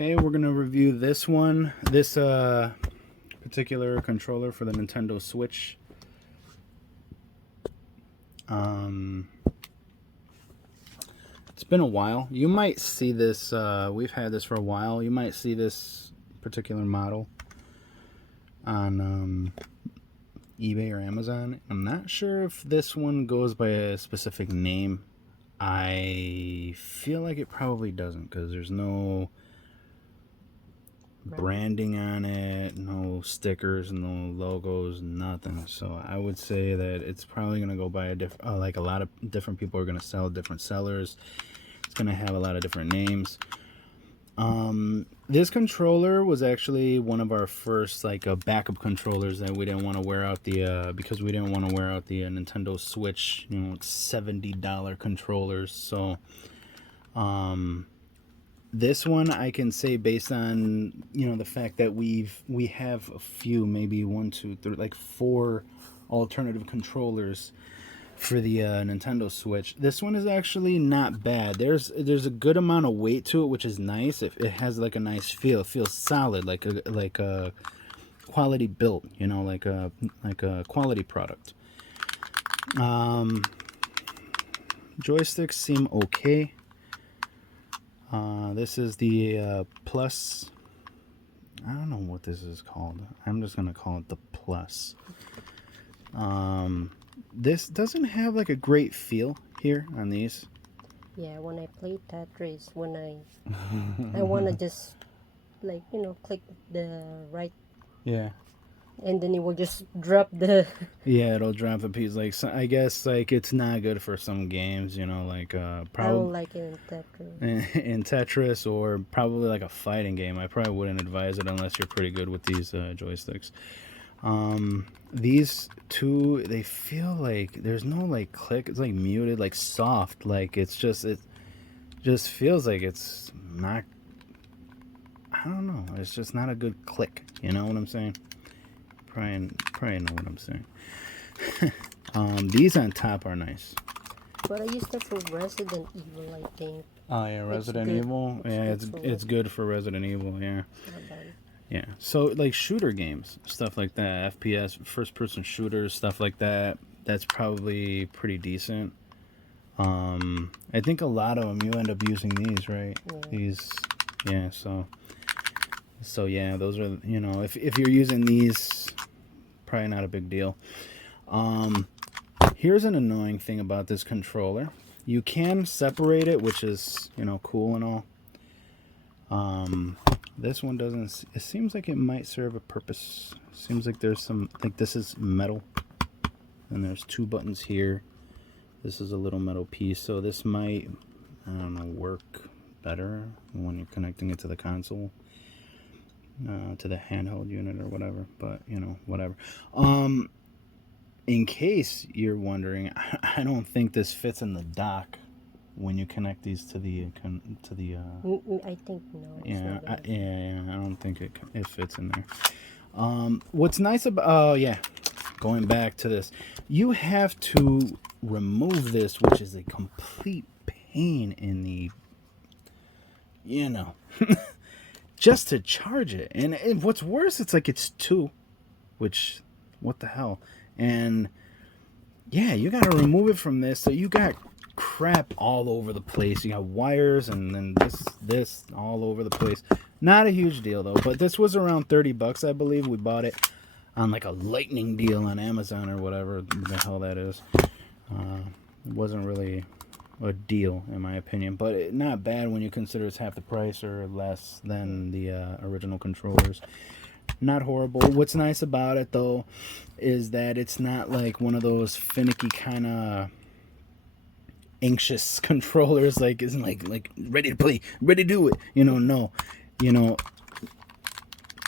Okay, we're gonna review this one. This particular controller for the Nintendo Switch. It's been a while. You might see this. We've had this for a while. You might see this particular model on eBay or Amazon. I'm not sure if this one goes by a specific name. I feel like it probably doesn't because there's no branding on it, no stickers, no logos, nothing. So I would say that it's probably gonna go by a different, like a lot of different people are gonna sell, different sellers. It's gonna have a lot of different names. This controller was actually one of our first backup controllers that we didn't want to wear out the because we didn't want to wear out the Nintendo Switch, $70 controllers. So this one I can say based on the fact that we have a few, maybe 1, 2, 3, like 4 alternative controllers for the Nintendo Switch. This one is actually not bad. There's a good amount of weight to it, which is nice. It has like a nice feel. It feels solid, like a quality built, like a quality product. Joysticks seem okay. This is the Plus. I don't know what this is called. I'm just gonna call it the Plus. This doesn't have like a great feel here on these. Yeah, when I play Tetris, when I want to just click the right, Yeah. and then it will just drop the. Yeah, it'll drop the piece. Like, so I guess like it's not good for some games, like I probably don't like it in Tetris. in Tetris, or probably like a fighting game. I probably wouldn't advise it unless you're pretty good with these joysticks. These two, they feel like there's no like click. It's like muted, like soft. Like it just feels like it's not. I don't know. It's just not a good click. You know what I'm saying? Probably know what I'm saying. These on top are nice. But I used that for Resident Evil, I think. Oh yeah, Resident Evil. Yeah, it's good for Resident Evil. Yeah. Yeah. So like shooter games, stuff like that, FPS, first person shooters, stuff like that. That's probably pretty decent. I think a lot of them you end up using these, right? Yeah. These, yeah. So yeah, those are if you're using these, probably not a big deal. Here's an annoying thing about this controller. You can separate it, which is cool and all. This one doesn't. It seems like it might serve a purpose. Seems like there's some. Like this is metal, and there's 2 buttons here. This is a little metal piece, so this might, I don't know, work better when you're connecting it to the console, to the handheld unit or whatever. But whatever. In case you're wondering, I don't think this fits in the dock when you connect these to the I think no. I don't think it fits in there. What's nice about going back to this, you have to remove this, which is a complete pain in the just to charge it. And what's worse, it's like it's 2, which what the hell. And yeah, you got to remove it from this. So you got crap all over the place. You got wires and then this all over the place. Not a huge deal though, but this was around $30, I believe. We bought it on like a lightning deal on Amazon or whatever the hell that is. It wasn't really a deal in my opinion, but not bad when you consider it's half the price or less than the original controllers. Not horrible. What's nice about it though is that it's not like one of those finicky kind of anxious controllers, like isn't like ready to play, ready to do it. No.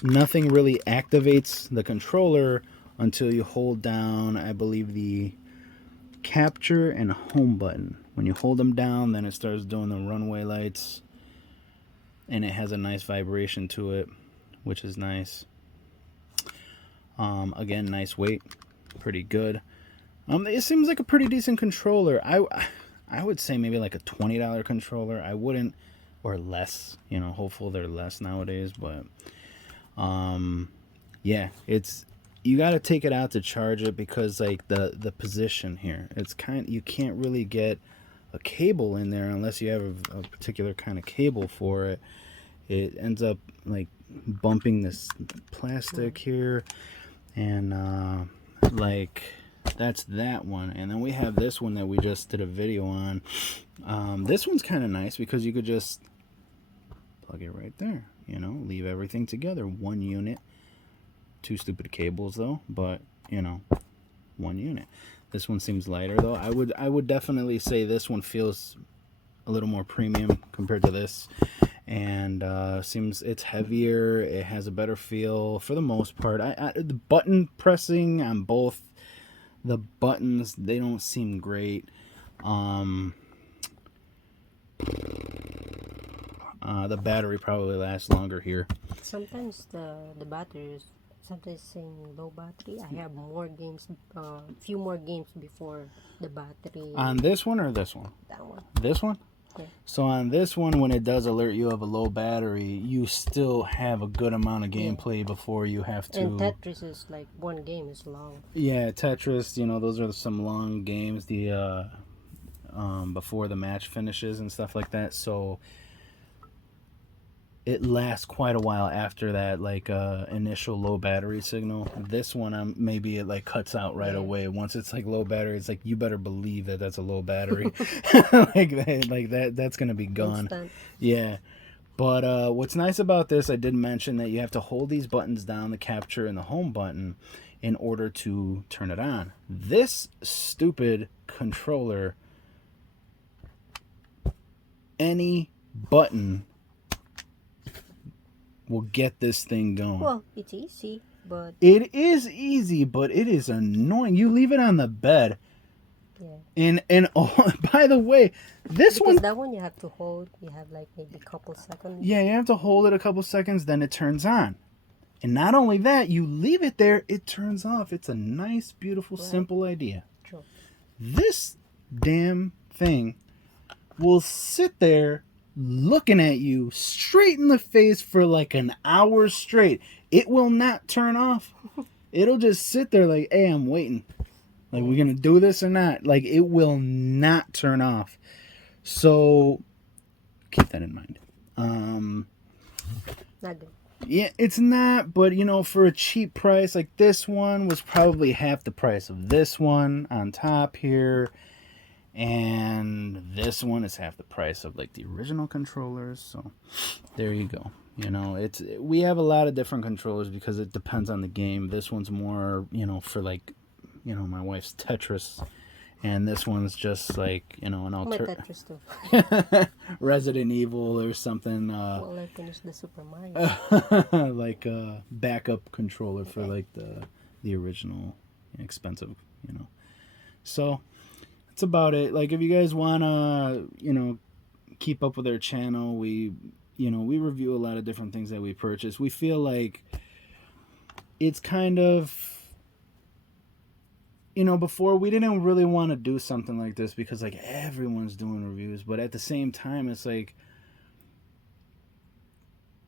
Nothing really activates the controller until you hold down, I believe, the capture and home button. When you hold them down, then it starts doing the runway lights, and it has a nice vibration to it, which is nice. Again, nice weight, pretty good. It seems like a pretty decent controller. I would say maybe like a $20 controller. I wouldn't or less. Hopefully they're less nowadays, but yeah, it's you got to take it out to charge it because like the position here, it's you can't really get a cable in there unless you have a particular kind of cable for it. It ends up like bumping this plastic here, and like that's that one. And then we have this one that we just did a video on. This one's kind of nice because you could just plug it right there, leave everything together, one unit. Two stupid cables though, but one unit. This one seems lighter though. I would definitely say this one feels a little more premium compared to this, and seems it's heavier. It has a better feel for the most part. The button pressing on both the buttons, they don't seem great. The battery probably lasts longer here. Sometimes the battery is sometimes saying low battery. I have more games, few more games before the battery. On this one or this one? That one. This one? Yeah. So on this one, when it does alert you of a low battery, you still have a good amount of gameplay before you have to. And Tetris is like one game is long. Yeah, Tetris. Those are some long games. The before the match finishes and stuff like that. So it lasts quite a while after that, like initial low battery signal. This one, maybe it like cuts out right away. Once it's like low battery, it's like you better believe that that's a low battery. That's gonna be gone. Instant. Yeah. But what's nice about this, I did mention that you have to hold these buttons down, the capture and the home button, in order to turn it on. This stupid controller, any button will get this thing going. Well, it's easy, but it is easy, but it is annoying. You leave it on the bed. Yeah. And oh, by the way, that one you have to hold. You have like maybe a couple seconds. Yeah, you have to hold it a couple seconds, then it turns on. And not only that, you leave it there, it turns off. It's a nice, beautiful, simple idea. True. This damn thing will sit there looking at you straight in the face for like an hour straight. It will not turn off. It'll just sit there like, hey, I'm waiting. Like, we're going to do this or not? Like, it will not turn off. So, keep that in mind. Not good. Yeah, it's not, but for a cheap price, like this one was probably half the price of this one on top here. And this one is half the price of like the original controllers. So there you go. We have a lot of different controllers because it depends on the game. This one's more, for like, my wife's Tetris. And this one's just like, an alternative. My Tetris too. Resident Evil or something. Well, I finished the Super Mario. Like a backup controller for like the original expensive, So that's about it. Like, if you guys wanna, keep up with our channel, we review a lot of different things that we purchase. We feel like it's kind of, before we didn't really want to do something like this because like everyone's doing reviews, but at the same time, it's like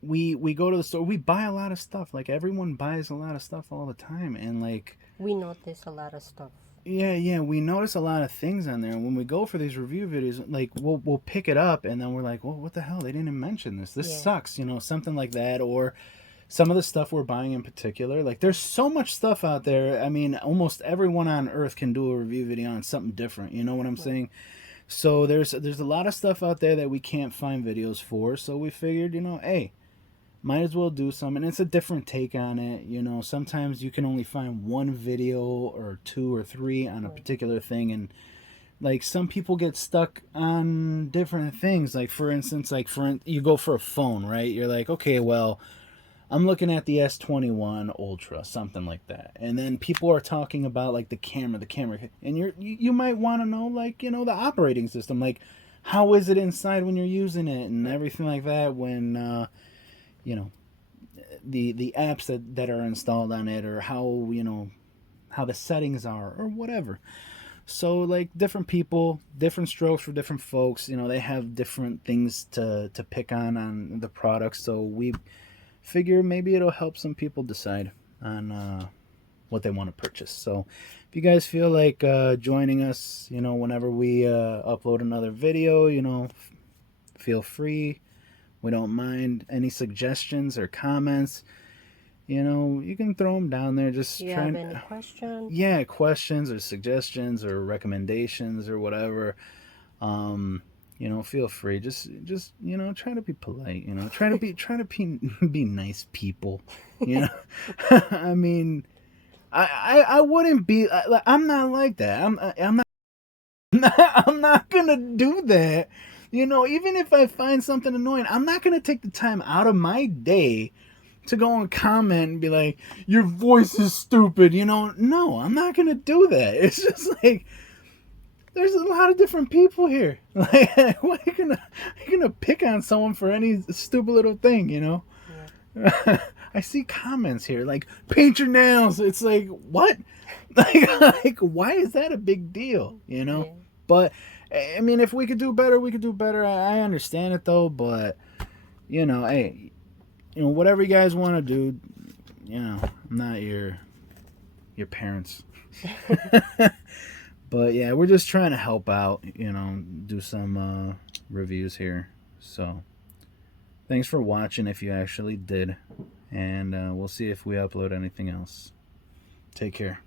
we go to the store, we buy a lot of stuff. Like, everyone buys a lot of stuff all the time, and like we notice a lot of stuff. Yeah, we notice a lot of things on there. And when we go for these review videos, like we'll pick it up and then we're like, well, what the hell? They didn't even mention this. This sucks, something like that. Or some of the stuff we're buying in particular. Like, there's so much stuff out there. I mean, almost everyone on earth can do a review video on something different. You know what I'm saying? So there's a lot of stuff out there that we can't find videos for. So we figured, hey, might as well do some, and it's a different take on it. Sometimes you can only find one video or two or three on a particular thing, and like some people get stuck on different things. Like, for instance, you go for a phone, right? You're like, okay, well, I'm looking at the S21 Ultra, something like that, and then people are talking about like the camera, and you might want to know, like, the operating system, like how is it inside when you're using it and everything like that. When the apps that are installed on it, or how how the settings are, or whatever. So like different people, different strokes for different folks. You know, they have different things to pick on the product. So we figure maybe it'll help some people decide on what they want to purchase. So if you guys feel like joining us, you know, whenever we upload another video, you know, feel free. We don't mind any suggestions or comments. You know, you can throw them down there. Just Do you have any questions? yeah, questions or suggestions or recommendations or whatever. You know, feel free. Just you know, try to be polite. You know, try to be be nice people. You know, I mean, I wouldn't be. I'm not like that. I'm not. I'm not gonna do that. You know, even if I find something annoying, I'm not gonna take the time out of my day to go and comment and be like, "Your voice is stupid." You know, no, I'm not gonna do that. It's just like there's a lot of different people here. Like, why are you gonna pick on someone for any stupid little thing? You know. Yeah. I see comments here like paint your nails. It's like what? Like why is that a big deal? You know. Yeah. But I mean, if we could do better, we could do better. I understand it though, but you know, hey, you know, whatever you guys want to do, you know, I'm not your parents. But yeah, we're just trying to help out, you know, do some reviews here. So thanks for watching if you actually did. And we'll see if we upload anything else. Take care.